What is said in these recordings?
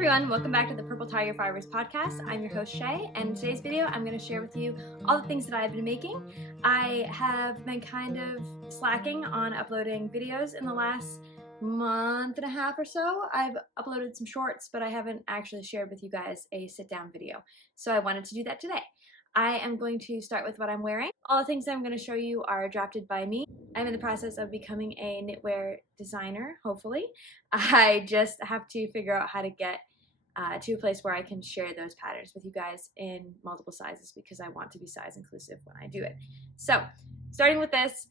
everyone, welcome back to the Purple Tiger Fibers podcast. I'm your host Shay, and in today's video I'm going to share with you all the things that I've been making. I have been kind of slacking on uploading videos in the last month and a half or so. I've uploaded some shorts, but I haven't actually shared with you guys a sit-down video, so I wanted to do that today. I am going to start with what I'm wearing. All the things I'm going to show you are drafted by me. I'm in the process of becoming a knitwear designer, hopefully. I just have to figure out how to get to a place where I can share those patterns with you guys in multiple sizes because I want to be size inclusive when I do it. So, starting with this,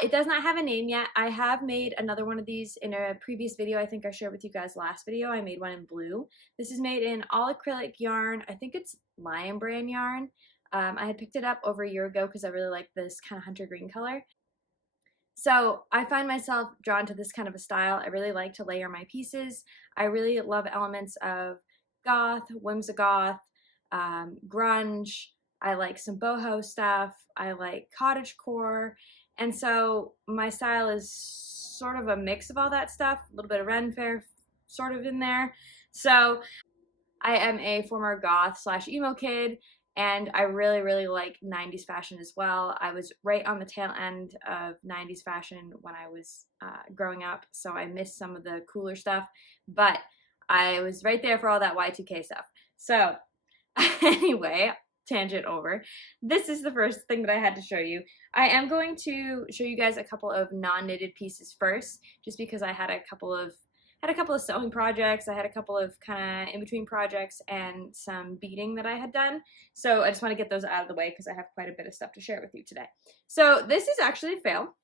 it does not have a name yet. I have made another one of these in a previous video. I think I shared with you guys last video. I made one in blue. This is made in all acrylic yarn. I think it's Lion brand yarn. I had picked it up over a year ago because I really like this kind of hunter green color. So I find myself drawn to this kind of a style. I really like to layer my pieces. I really love elements of goth, whimsical, grunge. I like some boho stuff. I like cottagecore. And so my style is sort of a mix of all that stuff, a little bit of Ren Fair sort of in there. So I am a former goth / emo kid, and I really like 90s fashion as well. I was right on the tail end of 90s fashion when I was growing up, so I missed some of the cooler stuff, but I was right there for all that Y2K stuff. So anyway, tangent over. This is the first thing that I had to show you. I am going to show you guys a couple of non-knitted pieces first, just because I had a couple of sewing projects. I had a couple of kind of in-between projects and some beading that I had done. So I just want to get those out of the way because I have quite a bit of stuff to share with you today. So this is actually a fail.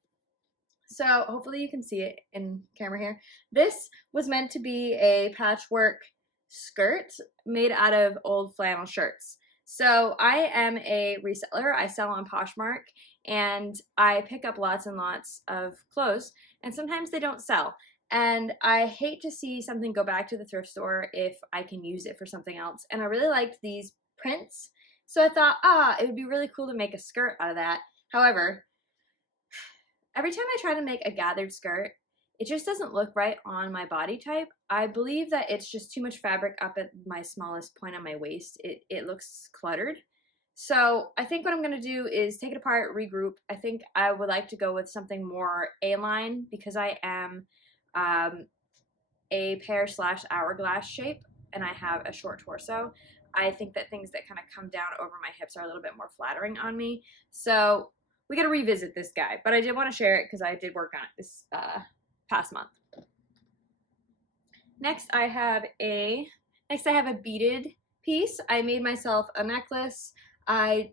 So hopefully you can see it in camera here. This was meant to be a patchwork skirt made out of old flannel shirts. So I am a reseller. I sell on Poshmark, and I pick up lots and lots of clothes, and sometimes they don't sell. And I hate to see something go back to the thrift store if I can use it for something else. And I really liked these prints, so I thought, it would be really cool to make a skirt out of that. However, every time I try to make a gathered skirt, it just doesn't look right on my body type. I believe that it's just too much fabric up at my smallest point on my waist. It looks cluttered. So I think what I'm going to do is take it apart, regroup. I think I would like to go with something more A-line because I am a pear / hourglass shape, and I have a short torso. I think that things that kind of come down over my hips are a little bit more flattering on me. So we got to revisit this guy, but I did want to share it because I did work on it this past month. Next I have a beaded piece. I made myself a necklace. I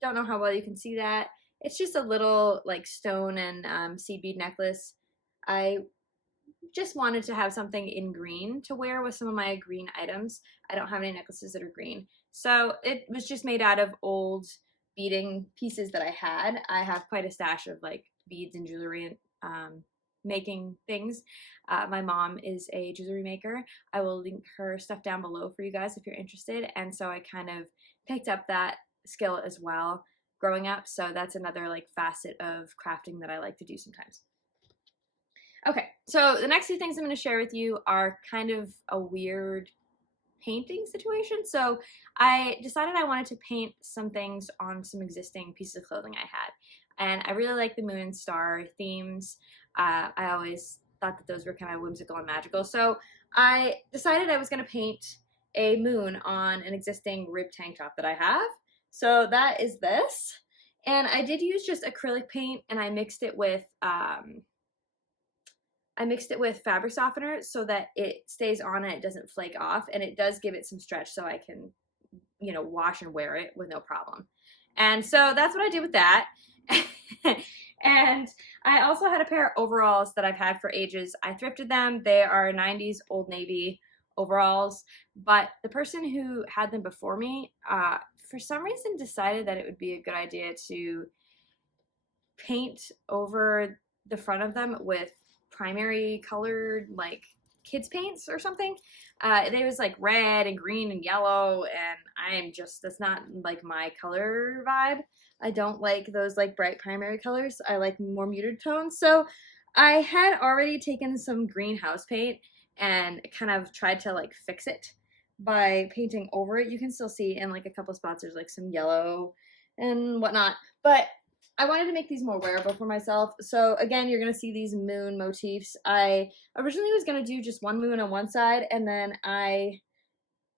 don't know how well you can see that. It's just a little like stone and seed bead necklace. I just wanted to have something in green to wear with some of my green items. I don't have any necklaces that are green. So it was just made out of old beading pieces that I had. I have quite a stash of like beads and jewelry and making things. My mom is a jewelry maker. I will link her stuff down below for you guys if you're interested. And so I kind of picked up that skill as well growing up. So that's another like facet of crafting that I like to do sometimes. Okay, so the next few things I'm going to share with you are kind of a weird painting situation. So I decided I wanted to paint some things on some existing pieces of clothing I had. And I really like the moon and star themes. I always thought that those were kind of whimsical and magical. So I decided I was going to paint a moon on an existing ribbed tank top that I have. So that is this. And I did use just acrylic paint, and I mixed it with fabric softener so that it stays on and it doesn't flake off, and it does give it some stretch so I can, wash and wear it with no problem. And so that's what I did with that. And I also had a pair of overalls that I've had for ages. I thrifted them. They are 90s Old Navy overalls, but the person who had them before me, for some reason decided that it would be a good idea to paint over the front of them with primary colored like kids paints or something. They was like red and green and yellow, and that's not like my color vibe. I don't like those like bright primary colors. I like more muted tones. So I had already taken some greenhouse paint and kind of tried to like fix it by painting over it. You can still see in like a couple spots there's like some yellow and whatnot, but I wanted to make these more wearable for myself. So again, you're gonna see these moon motifs. I originally was gonna do just one moon on one side, and then I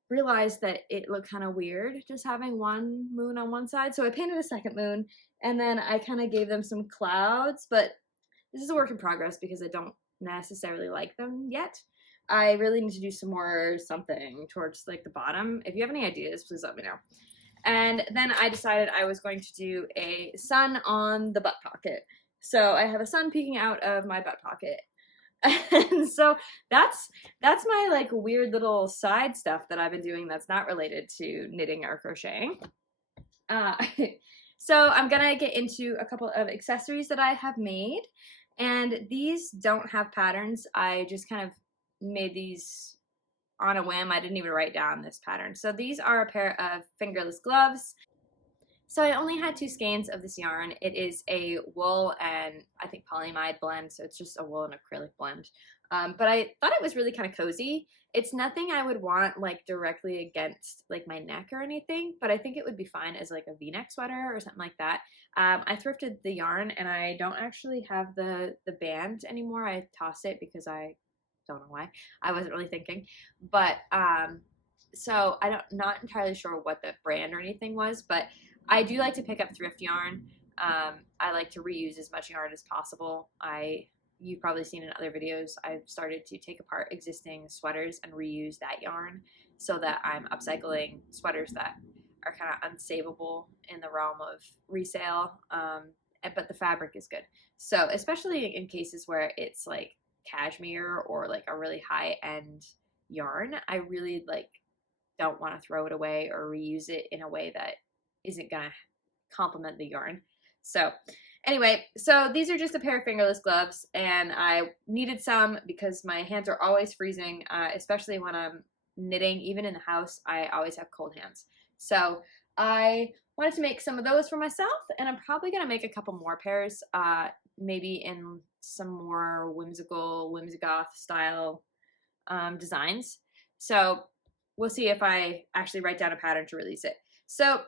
realized that it looked kind of weird just having one moon on one side. So I painted a second moon, and then I kind of gave them some clouds, but this is a work in progress because I don't necessarily like them yet. I really need to do some more something towards like the bottom. If you have any ideas, please let me know. And then I decided I was going to do a sun on the butt pocket. So I have a sun peeking out of my butt pocket. And so that's my like weird little side stuff that I've been doing that's not related to knitting or crocheting. So I'm gonna get into a couple of accessories that I have made, and these don't have patterns. I just kind of made these on a whim. I didn't even write down this pattern. So these are a pair of fingerless gloves. So I only had 2 skeins of this yarn. It is a wool and I think polyamide blend, so it's just a wool and acrylic blend. But I thought it was really kind of cozy. It's nothing I would want like directly against like my neck or anything, but I think it would be fine as like a V-neck sweater or something like that. I thrifted the yarn and I don't actually have the band anymore. I tossed it because I don't know why. I wasn't really thinking, but so not entirely sure what the brand or anything was, but I do like to pick up thrift yarn. I like to reuse as much yarn as possible. You've probably seen in other videos, I've started to take apart existing sweaters and reuse that yarn so that I'm upcycling sweaters that are kind of unsavable in the realm of resale, but the fabric is good. So especially in cases where it's like cashmere or like a really high-end yarn, I really like don't want to throw it away or reuse it in a way that isn't gonna complement the yarn. So anyway, so these are just a pair of fingerless gloves, and I needed some because my hands are always freezing, especially when I'm knitting. Even in the house, I always have cold hands. So I wanted to make some of those for myself, and I'm probably gonna make a couple more pairs, maybe in some more whimsigoth style designs. So we'll see if I actually write down a pattern to release it. So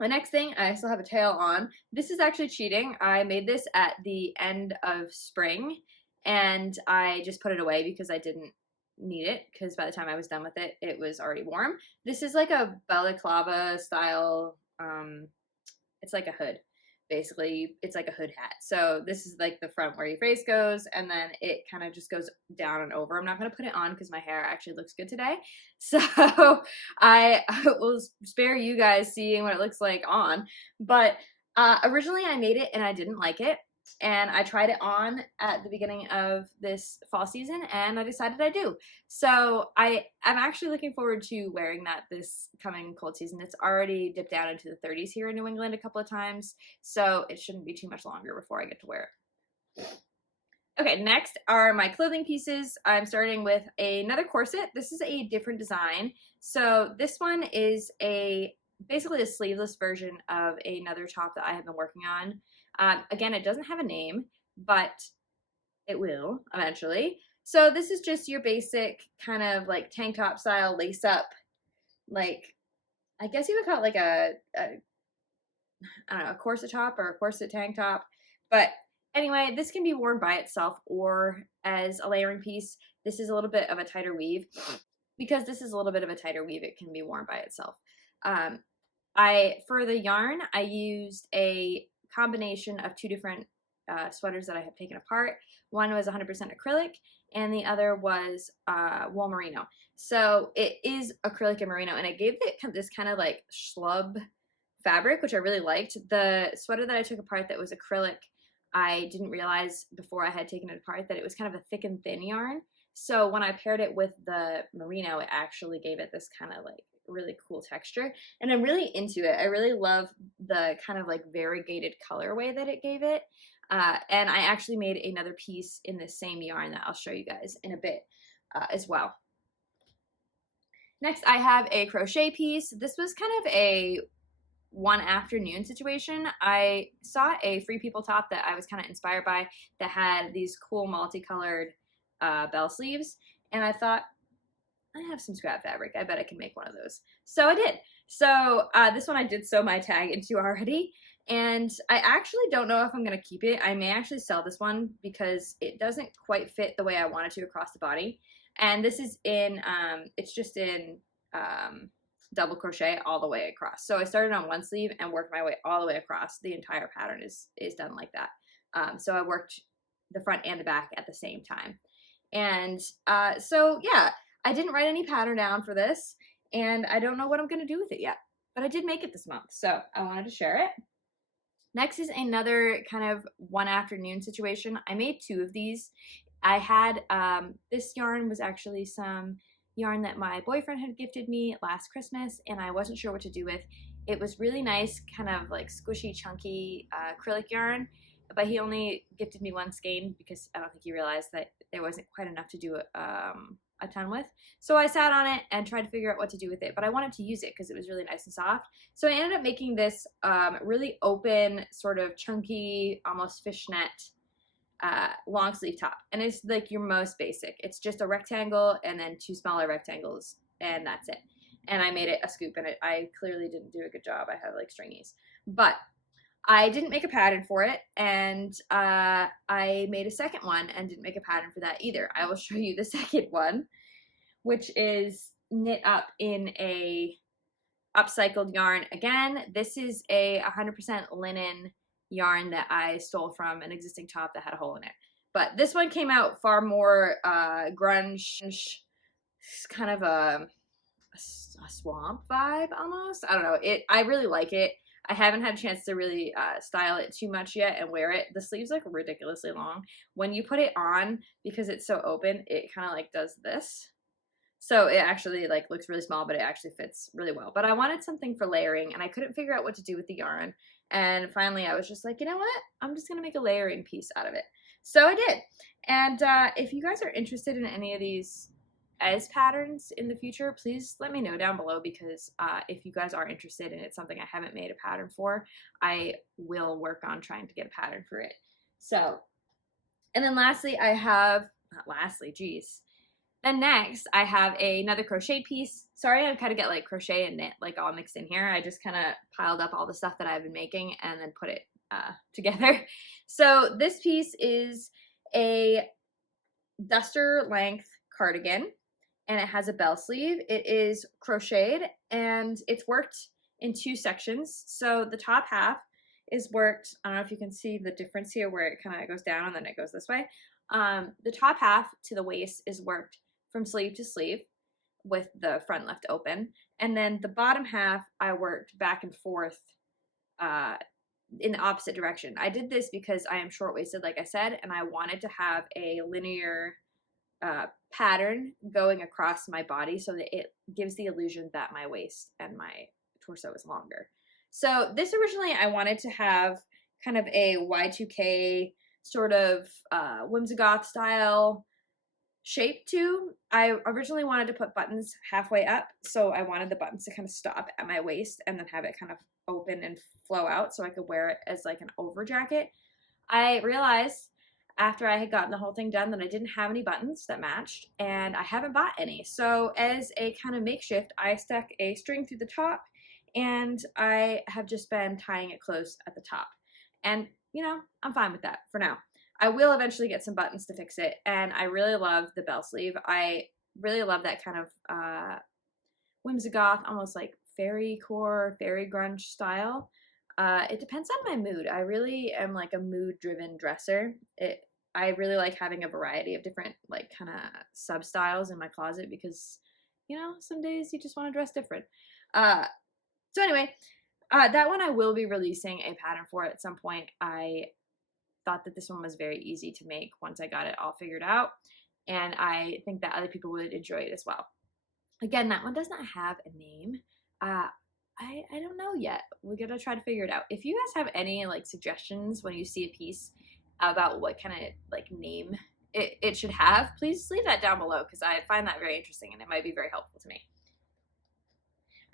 the next thing, I still have a tail on. This is actually cheating. I made this at the end of spring, and I just put it away because I didn't need it, because by the time I was done with it, it was already warm. This is like a balaclava style, it's like a hood. Basically, it's like a hood hat. So this is like the front where your face goes, and then it kind of just goes down and over. I'm not going to put it on because my hair actually looks good today. So I will spare you guys seeing what it looks like on. But originally I made it and I didn't like it. And I tried it on at the beginning of this fall season, and I decided I do. So I'm actually looking forward to wearing that this coming cold season. It's already dipped down into the 30s here in New England a couple of times, so it shouldn't be too much longer before I get to wear it. Okay, next are my clothing pieces. I'm starting with another corset. This is a different design. So this one is basically a sleeveless version of another top that I have been working on. Again, it doesn't have a name, but it will eventually. So this is just your basic kind of like tank top style lace up, like I guess you would call it like I don't know, a corset top or a corset tank top. But anyway, this can be worn by itself or as a layering piece. This is a little bit of a tighter weave. Because this is a little bit of a tighter weave, it can be worn by itself. For the yarn, I used a combination of 2 different sweaters that I have taken apart. One was 100% acrylic, and the other was wool merino. So it is acrylic and merino, and it gave it this kind of like schlub fabric, which I really liked. The sweater that I took apart that was acrylic, I didn't realize before I had taken it apart that it was kind of a thick and thin yarn. So when I paired it with the merino, it actually gave it this kind of like really cool texture, and I'm really into it. I really love the kind of like variegated colorway that it gave it, and I actually made another piece in the same yarn that I'll show you guys in a bit as well. Next, I have a crochet piece. This was kind of a one afternoon situation. I saw a Free People top that I was kind of inspired by that had these cool multicolored bell sleeves, and I thought, I have some scrap fabric. I bet I can make one of those. So I did. So this one I did sew my tag into already, and I actually don't know if I'm going to keep it. I may actually sell this one because it doesn't quite fit the way I want it to across the body. And this is in, it's just in double crochet all the way across. So I started on one sleeve and worked my way all the way across. The entire pattern is done like that. So I worked the front and the back at the same time. And so yeah, I didn't write any pattern down for this, and I don't know what I'm going to do with it yet, but I did make it this month, so I wanted to share it. Next is another kind of one afternoon situation. I made 2 of these. I had, this yarn was actually some yarn that my boyfriend had gifted me last Christmas, and I wasn't sure what to do with. It was really nice, kind of like squishy, chunky acrylic yarn, but he only gifted me 1 skein because I don't think he realized that there wasn't quite enough to do a ton with. So I sat on it and tried to figure out what to do with it, but I wanted to use it because it was really nice and soft. So I ended up making this really open, sort of chunky, almost fishnet long sleeve top. And it's like your most basic. It's just a rectangle and then 2 smaller rectangles, and that's it. And I made it a scoop, and I clearly didn't do a good job. I have like stringies. But I didn't make a pattern for it, and I made a second one and didn't make a pattern for that either. I will show you the second one, which is knit up in a upcycled yarn. Again, this is a 100% linen yarn that I stole from an existing top that had a hole in it. But this one came out far more grunge, kind of a swamp vibe almost. I don't know. I really like it. I haven't had a chance to really style it too much yet and wear it. The sleeves look ridiculously long. When you put it on, because it's so open, it kind of like does this. So it actually like looks really small, but it actually fits really well. But I wanted something for layering, and I couldn't figure out what to do with the yarn. And finally I was just like, you know what? I'm just going to make a layering piece out of it. So I did. And if you guys are interested in any of these as patterns in the future, please let me know down below, because if you guys are interested and it's something I haven't made a pattern for, I will work on trying to get a pattern for it. So, and then lastly, I have, not lastly, geez. Then next, I have another crochet piece. Sorry, I kind of get like crochet and knit like all mixed in here. I just kind of piled up all the stuff that I've been making and then put it together. So this piece is a duster length cardigan, and it has a bell sleeve. It is crocheted, and it's worked in 2 sections. So the top half is worked, I don't know if you can see the difference here where it kind of goes down and then it goes this way. The top half to the waist is worked from sleeve to sleeve with the front left open. And then the bottom half I worked back and forth in the opposite direction. I did this because I am short-waisted, like I said, and I wanted to have a linear pattern going across my body so that it gives the illusion that my waist and my torso is longer. So this originally I wanted to have kind of a Y2K sort of whimsical style shape to. I originally wanted to put buttons halfway up, so I wanted the buttons to kind of stop at my waist and then have it kind of open and flow out so I could wear it as like an over jacket. I realized after I had gotten the whole thing done that I didn't have any buttons that matched, and I haven't bought any. So as a kind of makeshift, I stuck a string through the top, and I have just been tying it close at the top. And, you know, I'm fine with that for now. I will eventually get some buttons to fix it, and I really love the bell sleeve. I really love that kind of whimsical, almost like fairy core, fairy grunge style. It depends on my mood. I really am like a mood-driven dresser. I really like having a variety of different like kind of sub-styles in my closet because, you know, some days you just want to dress different. So anyway, that one I will be releasing a pattern for at some point. I thought that this one was very easy to make once I got it all figured out, and I think that other people would enjoy it as well. Again, that one does not have a name. I don't know yet. We're gonna try to figure it out. If you guys have any like suggestions when you see a piece about what kind of like name it should have, please leave that down below because I find that very interesting and it might be very helpful to me.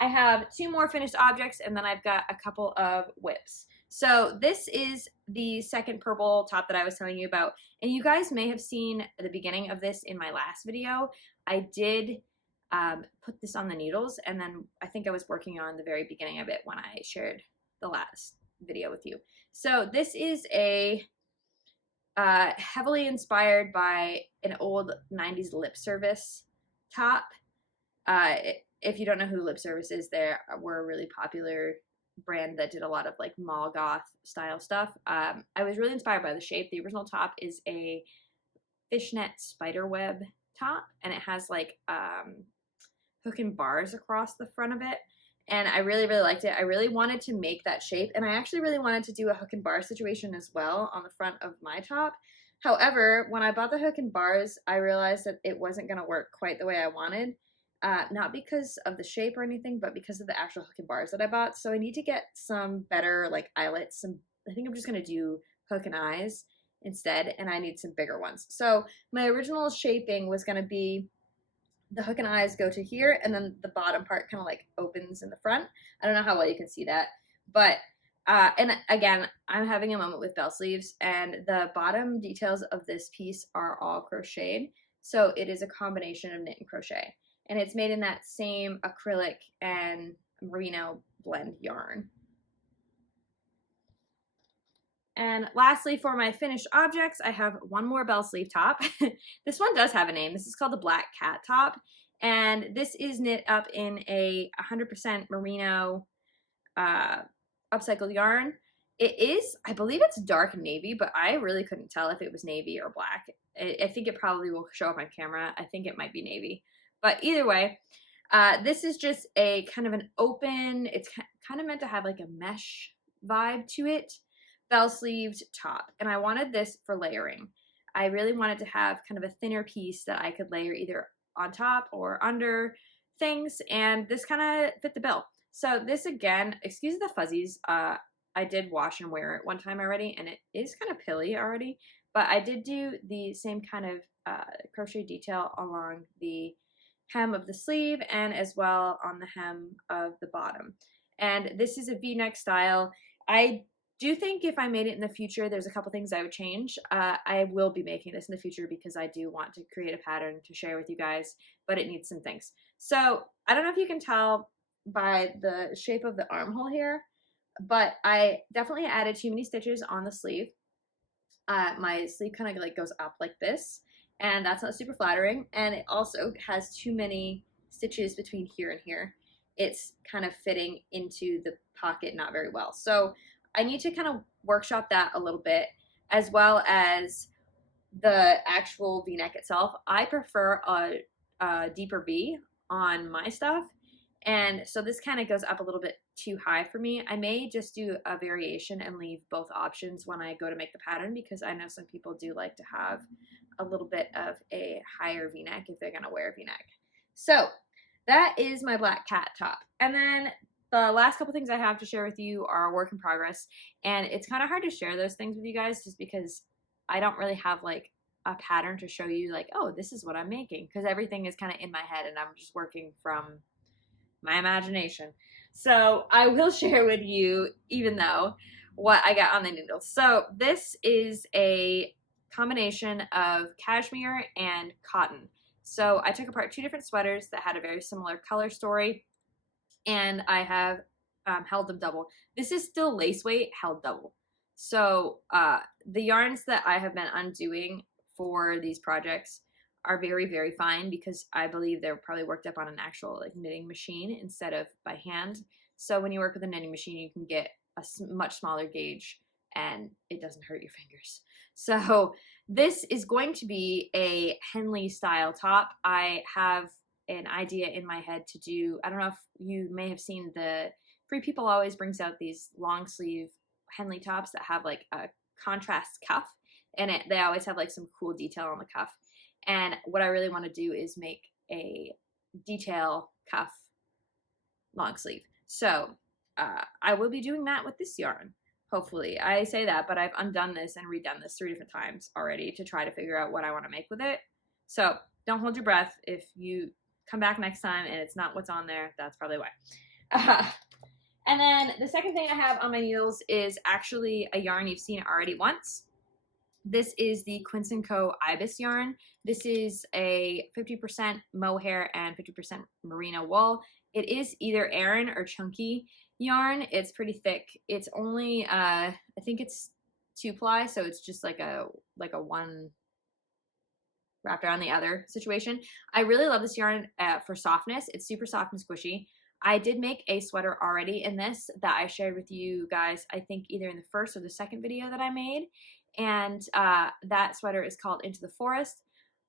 I have 2 more finished objects, and then I've got a couple of whips. So this is the second purple top that I was telling you about, and you guys may have seen the beginning of this in my last video. I did put this on the needles, and then I think I was working on the very beginning of it when I shared the last video with you. So this is a heavily inspired by an old 90s lip service top. If you don't know who Lip Service is, they were a really popular brand that did a lot of like mall goth style stuff. I was really inspired by the shape. The original top is a fishnet spider web top, and it has like hook and bars across the front of it. And I really, really liked it. I really wanted to make that shape, and I actually really wanted to do a hook and bar situation as well on the front of my top. However, when I bought the hook and bars, I realized that it wasn't going to work quite the way I wanted. Not because of the shape or anything, but because of the actual hook and bars that I bought. So I need to get some better like eyelets. I think I'm just going to do hook and eyes instead, and I need some bigger ones. So my original shaping was going to be the hook and eyes go to here, and then the bottom part kind of like opens in the front. I don't know how well you can see that, but and again, I'm having a moment with bell sleeves, and the bottom details of this piece are all crocheted. So it is a combination of knit and crochet, and it's made in that same acrylic and merino blend yarn. And lastly, for my finished objects, I have one more bell sleeve top. This one does have a name. This is called the Black Cat top, and this is knit up in a 100% merino upcycled yarn. It is, I believe it's dark navy, but I really couldn't tell if it was navy or black. I think it probably will show up on camera. I think it might be navy. But either way, this is just a kind of an open, it's kind of meant to have like a mesh vibe to it, bell sleeved top. And I wanted this for layering. I really wanted to have kind of a thinner piece that I could layer either on top or under things, and this kind of fit the bill. So this, again, excuse the fuzzies, I did wash and wear it one time already, and it is kind of pilly already, but I did do the same kind of crochet detail along the hem of the sleeve and as well on the hem of the bottom. And this is a V-neck style. I do think if I made it in the future, there's a couple things I would change. I will be making this in the future because I do want to create a pattern to share with you guys, but it needs some things. So I don't know if you can tell by the shape of the armhole here, but I definitely added too many stitches on the sleeve. My sleeve kind of like goes up like this, and that's not super flattering, and it also has too many stitches between here and here. It's kind of fitting into the pocket not very well. So I need to kind of workshop that a little bit, as well as the actual V-neck itself. I prefer a deeper V on my stuff, and so this kind of goes up a little bit too high for me. I may just do a variation and leave both options when I go to make the pattern, because I know some people do like to have a little bit of a higher V-neck if they're going to wear a V-neck. So that is my Black Cat top. And then the last couple things I have to share with you are a work in progress, and it's kind of hard to share those things with you guys just because I don't really have like a pattern to show you like, oh, this is what I'm making, because everything is kind of in my head and I'm just working from my imagination. So I will share with you, even though, what I got on the needles. So this is a combination of cashmere and cotton. So I took apart two different sweaters that had a very similar color story, and I have held them double. This is still lace weight held double. So the yarns that I have been undoing for these projects are very, very fine, because I believe they're probably worked up on an actual like knitting machine instead of by hand. So when you work with a knitting machine, you can get a much smaller gauge and it doesn't hurt your fingers. So this is going to be a Henley style top. I have an idea in my head to do, I don't know if you may have seen, the Free People always brings out these long sleeve Henley tops that have like a contrast cuff, and they always have like some cool detail on the cuff. And what I really want to do is make a detail cuff long sleeve. So I will be doing that with this yarn. Hopefully. I say that, but I've undone this and redone this 3 different times already to try to figure out what I want to make with it. So don't hold your breath. If you come back next time and it's not what's on there, that's probably why. And then the second thing I have on my needles is actually a yarn you've seen already once. This is the Quince & Co. Ibis yarn. This is a 50% mohair and 50% merino wool. It is either Aran or chunky yarn. It's pretty thick. It's only, I think it's 2-ply, so it's just like a one wrapped around the other situation. I really love this yarn for softness. It's super soft and squishy. I did make a sweater already in this that I shared with you guys, I think either in the first or the second video that I made. And that sweater is called Into the Forest.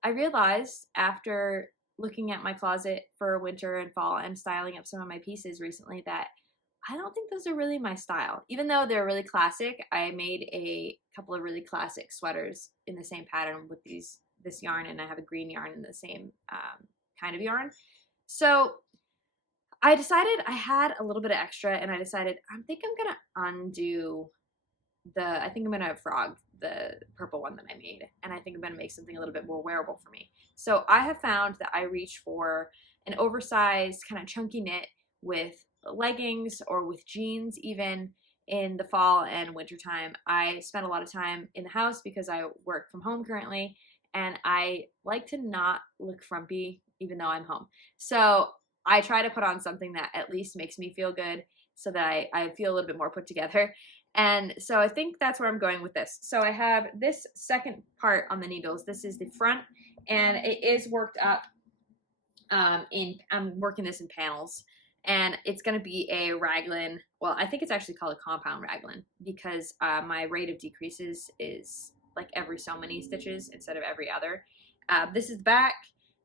I realized after looking at my closet for winter and fall and styling up some of my pieces recently that I don't think those are really my style. Even though they're really classic, I made a couple of really classic sweaters in the same pattern with this yarn, and I have a green yarn in the same kind of yarn. So I decided I had a little bit of extra, and I decided I think I'm gonna undo I think I'm gonna frog the purple one that I made, and I think I'm gonna make something a little bit more wearable for me. So I have found that I reach for an oversized kind of chunky knit with leggings or with jeans even in the fall and winter time. I spend a lot of time in the house because I work from home currently, and I like to not look frumpy even though I'm home. So I try to put on something that at least makes me feel good so that I feel a little bit more put together. And so I think that's where I'm going with this. So I have this second part on the needles. This is the front, and it is worked up I'm working this in panels, and it's going to be a raglan. Well, I think it's actually called a compound raglan because my rate of decreases is like every so many stitches instead of every other. This is the back,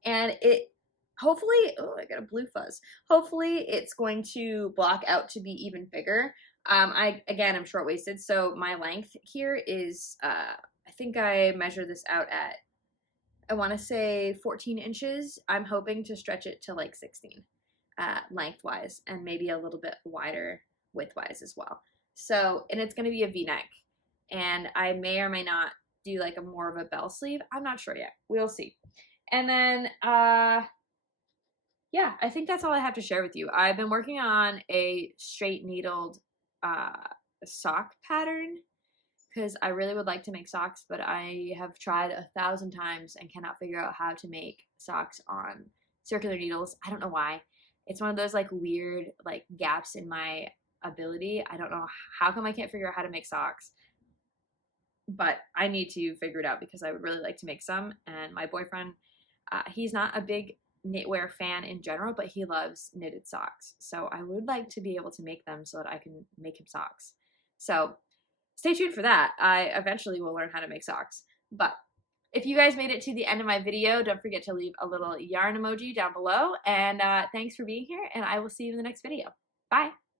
and it hopefully, oh, I got a blue fuzz. Hopefully it's going to block out to be even bigger. I'm short-waisted, so my length here is, I think I measured this out at, I want to say 14 inches. I'm hoping to stretch it to like 16 lengthwise, and maybe a little bit wider widthwise as well. So, and it's going to be a V-neck, and I may or may not do like a more of a bell sleeve. I'm not sure yet. We'll see. And then, yeah, I think that's all I have to share with you. I've been working on a straight needled sock pattern because I really would like to make socks, but I have tried 1,000 times and cannot figure out how to make socks on circular needles. I don't know why. It's one of those like weird like gaps in my ability. I don't know how come I can't figure out how to make socks, but I need to figure it out because I would really like to make some. And my boyfriend, he's not a big knitwear fan in general, but he loves knitted socks. So I would like to be able to make them so that I can make him socks. So stay tuned for that. I eventually will learn how to make socks. But if you guys made it to the end of my video, don't forget to leave a little yarn emoji down below. And thanks for being here, and I will see you in the next video. Bye.